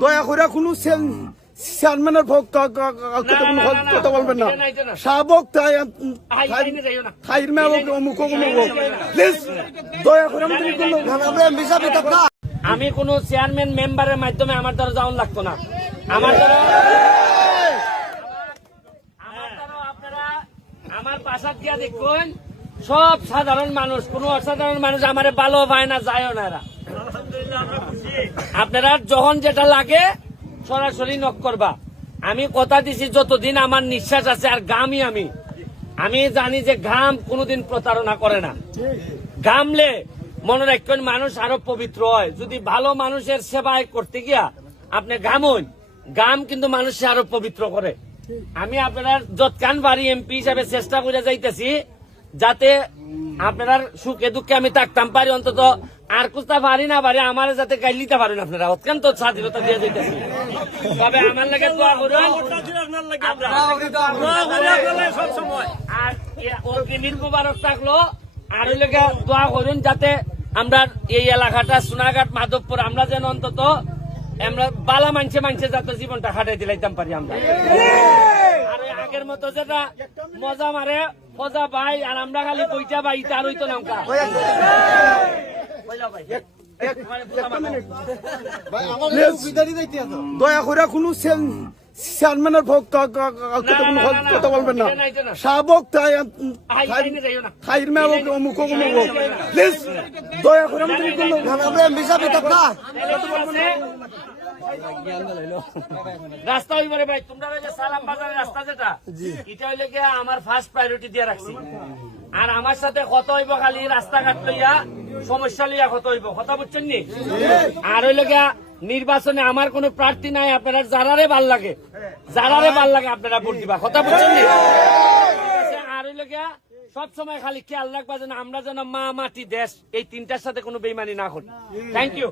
দয়া করে কোনো চেয়ারম্যানের কথা বলবেন না। শাহবক খাইর মেয়ে অমুক প্লিজ দয়া করে আমি কোন চেয়ারম্যান মেম্বারের মাধ্যমে আমার দ্বারা যাওয়ান লাগতো না। আমার দ্বারা আপনারা আমার পাশা দিয়া দেখুন, সব সাধারণ মানুষ, কোন অসাধারণ মানুষ আমার ভালো পায় না, যায় না। এরা আপনারা যখন যেটা লাগে সরাসরি নক করবা। আমি কথা দিছি যতদিন আমার নিঃশ্বাস আছে আর ঘামি আমি জানি যে ঘাম কোনোদিন প্রতারণা করে না। ঘামলে মনে রাখবেন মানুষ আরো পবিত্র হয়। যদি ভালো মানুষের সেবায় করতে গিয়া আপনি ঘামুন, ঘাম কিন্তু মানুষকে আরো পবিত্র করে। আমি আপনার যৎকান বাড়ি এমপি হিসাবে চেষ্টা করে যাইতেছি যাতে আপনার সুখে দুঃখে আমি থাকতাম পারি, অন্তত আর কুস্তা পারি না পারি আমার যাতে গাইলিতে পারেন আপনারা অত্যন্ত স্বাধীনতা দিয়ে যাইতেছি। তবে আমার লাগে দোয়া করুন আর অগ্রিমীর মুবারক থাকলো। আর ওই লেগে দোয়া করুন যাতে আমরা এই এলাকাটা সোনাঘাট মাধবপুর আমরা যেন অন্তত আমরা বালা মানছে যাতে জীবনটা খাটাই দিলাইতাম পারি আমরা। আর আগের মতো যেটা মজা মারে মজা পাই আর আমরা খালি বইটা পাই তার হইতো নামকা দয়া করে কোনো চেয়ারম্যানের কথা বলবেন না। শাহবক খাইর মেয়ে অমুক প্লিজ দয়া করে রাস্তা হইবারে ভাই তোমরা সালাম বাজারের রাস্তা যেটা এটা হইলে গিয়ে আমার ফার্স্ট প্রায়োরিটি দিয়ে রাখছি। আর আমার সাথে কত হইব খালি রাস্তাঘাট লইয়া সমস্যা লইয়া কত হইব কথা বুঝছেন নি। আর হইলে গিয়া নির্বাচনে আমার কোন প্রার্থী নাই, আপনারা যারারে ভাল লাগে আপনারা ভোট দিবা কথা বুঝছেন নি। আর হইলে গিয়া সবসময় খালি খেয়াল রাখবা যেন আমরা যেন মা মাটি দেশ এই তিনটার সাথে কোনো বেইমানি না করি। Thank you.